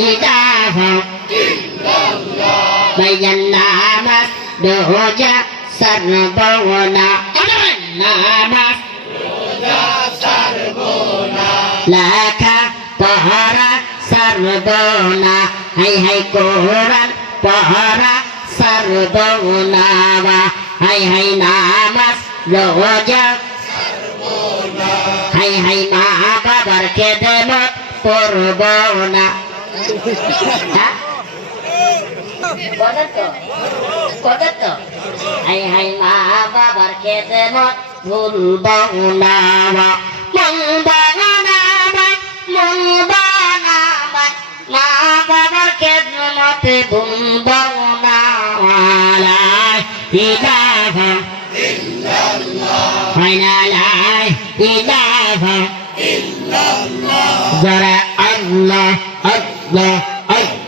إله بينا مس دوجا سربونا نامس لك طهرا سربونا هاي هاي كورا طهرا سربونا هاي هاي نامس دوجا high high মা বাবার খেদমত করব না তো কথা তো হাই হাই মা বাবার খেতে মত ভুলব না মন বানাবাই মন বানাবাই মা বাবার খেতে মতে ভুলব না ইলাহা ইলাহা